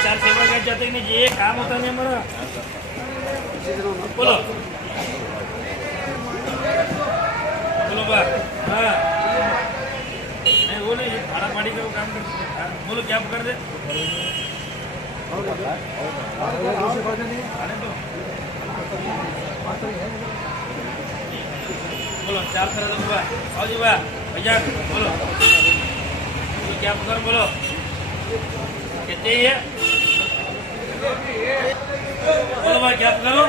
चार सेवा घ्यायचे जाते की नाही जे काम होतं नाही मला बोलो बोलो बा हाँ नहीं वो नहीं भाड़ा पाड़ी का वो काम कर बोलो क्या कर दे बोलो चार तरह दो बा आओ जी बा भैया बोलो क्या पकड़ बोलो कितने ही है बोलो भाई क्या करो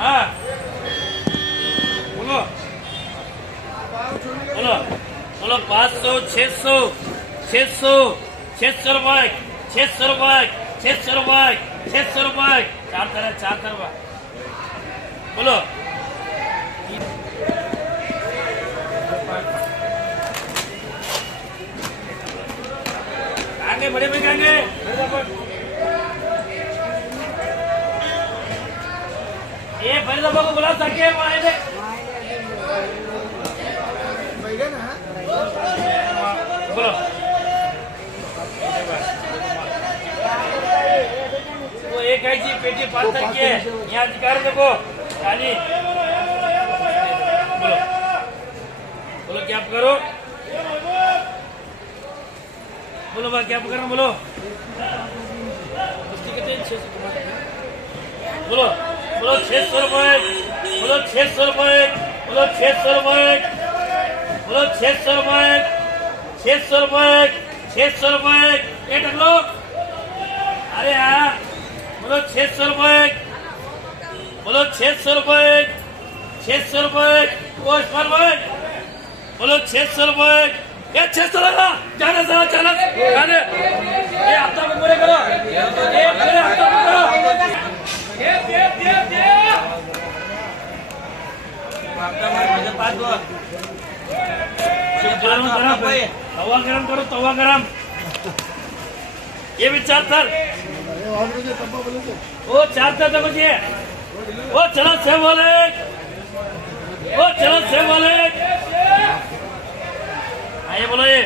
हाँ बोलो बोलो बोलो 500 600 600 600 रुपए 600 रुपए 600 रुपए 600 रुपए चार तरह बोलो आगे बड़े में जाएंगे ये बड़े लोगों को बुला सके वहाँ पे बोलो वो एक ऐसी पेटी पास तक है यहाँ अधिकार देखो खाली बोलो बोलो क्या करो बोलो भाई क्या पकड़ना बोलो बोलो बोलो 600 रुपए बोलो 600 रुपए बोलो 600 रुपए बोलो 600 रुपए 600 रुपए 600 रुपए ये टक लो अरे हाँ बोलो 600 रुपए बोलो 600 रुपए 600 रुपए कोच पर भाई बोलो 600 रुपए ये 600 लगा जाने से चला जाने ये हफ्ता में पूरे करो ये पूरे हफ्ता में करो ये हफ्ता में मुझे पास दो तवा गरम करो तवा गरम ये भी चार सर वो चार सर तक मुझे वो चलो से बोले वो चलो से बोले आइए बोलो ये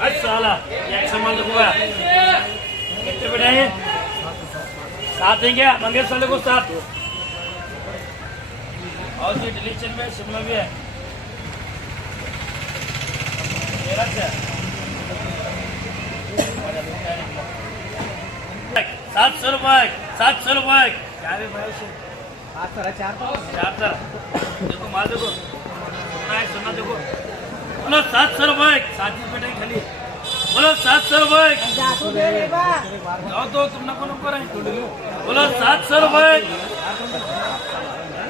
अच्छा वाला एक सामान लगूंगा कितने बेटा है साथ देंगे मंगेश वाले को साथ और ये डिलीशन में शिमला भी है मेरा क्या 700 रुपए 700 रुपए क्या है भाई से चार देखो माल देखो सुना देखो बोलो 700 रुपए 7 रुपए खाली बोलो 700 रुपए जाओ तो तुम ना कौन करे बोलो 700 रुपए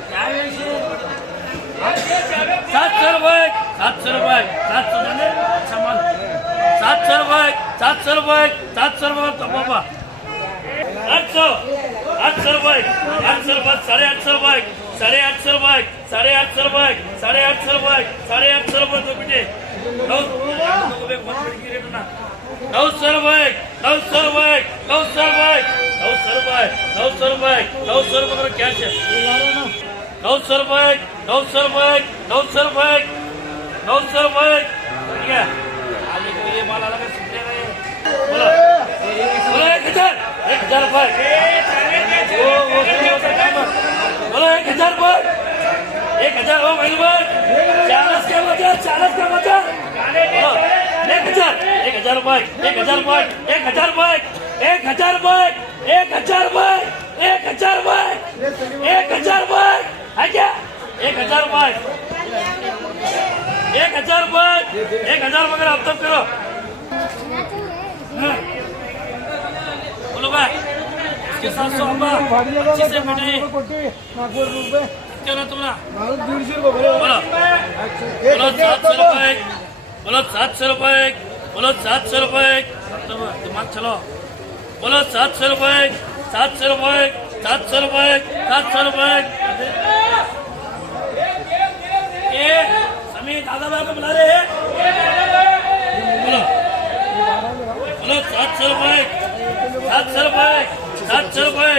क्या है 700 रुपए 700 रुपए 700 जाने अच्छा माल 700 रुपए 700 रुपए 700 रुपए तो बाबा 800 रुपए 800 रुपए 850 रुपए 850 रुपए 850 रुपए 850 रुपए 850 रुपए दो बेटे 900 रुपए 900 रुपए 900 रुपए 900 रुपए 900 रुपए 900 रुपए क्या है 900 रुपए 900 रुपए 900 रुपए 900 रुपए ठीक है आज ये माल अलग सीखने गए बोलो 1000 रुपए बोलो 1000 रुपए 1000 हो भाई भाई 40 का बचा 1000 रुपए 1000 रुपए 1000 रुपए 1000 रुपए 1000 रुपए 1000 रुपए 1000 रुपए 1000 रुपए है क्या 1000 रुपए 1000 रुपए 1000 रुपए अब तक करो बोलो भाई इसके 700 अम्बा अच्छे से बैठे क्या ना तुम्हारा बोलो बोलो 700 रुपए बोलो 700 रुपए बोलो 700 रुपए दिमाग चलो बोलो 700 रुपए 700 रुपए 700 रुपए 700 रुपए ये समी दादा भाई को बुला रहे हैं बोलो बोलो 700 रुपए 700 रुपए 700 रुपये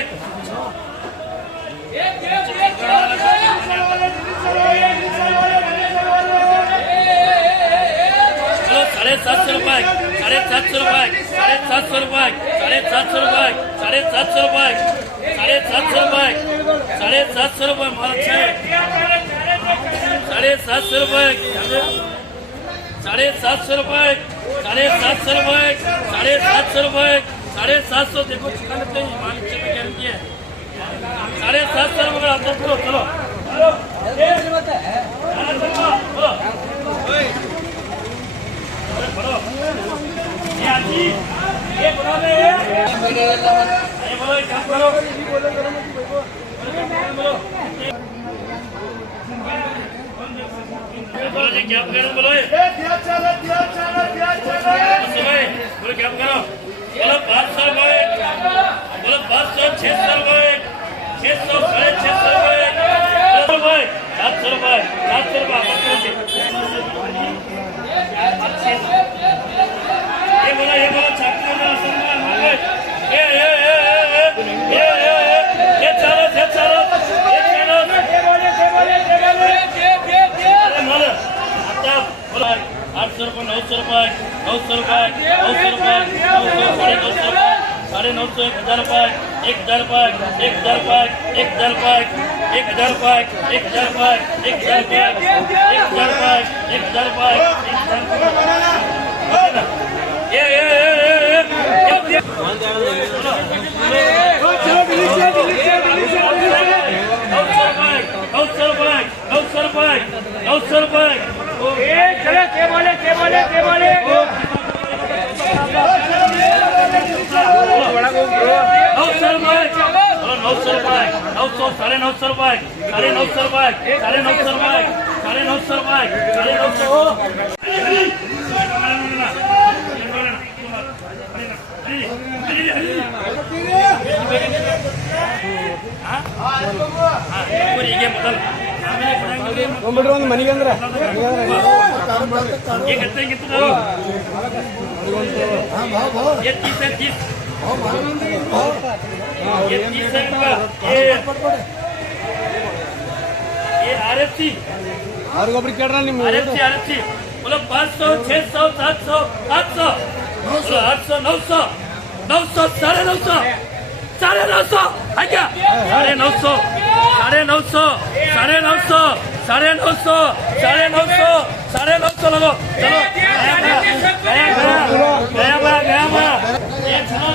चलो 750 रुपये 750 रुपये 750 रुपये 750 रुपये 750 रुपये 750 रुपये 750 रुपये माल अच्छा है 750 रुपये 750 रुपये 750 रुपये 750 रुपये 750 देखो चिकन नहीं मालिक से गारंटी है 750 रुपये आप तो चलो चलो ये बना ले ये बोलो क्या करो बोलो जी क्या करो बोलो बोलो क्या करो बोलो 500 रुपये बोलो 500 600 रुपये 600 650 रुपये 700 रुपये 700 रुपये ये बोलो छक्का ये चारो बोलो 800 रुपये 900 रुपये 900 रुपये 900 रुपये 900 950 रुपये 1000 रुपये 1000 रुपये 1000 रुपये 1000 रुपये 1000 रुपये 1000 रुपये 1000 रुपये 1000 रुपये ये चलो के बोले 900 रुपये 900 950 रुपये 950 रुपये 950 रुपये 950 रुपये ಒಂದು ಮನೆಗೆ ಅಂದ್ರೆ ये करते हैं कितना ये 30 है 30 ये 30 है ये आरएफसी और गोबरी केड़ रहा नहीं आरएफसी बोलो 500 600 700 800 800 900 900 950 950 है क्या 950 950 950 950 लगो चलो गया ये चलो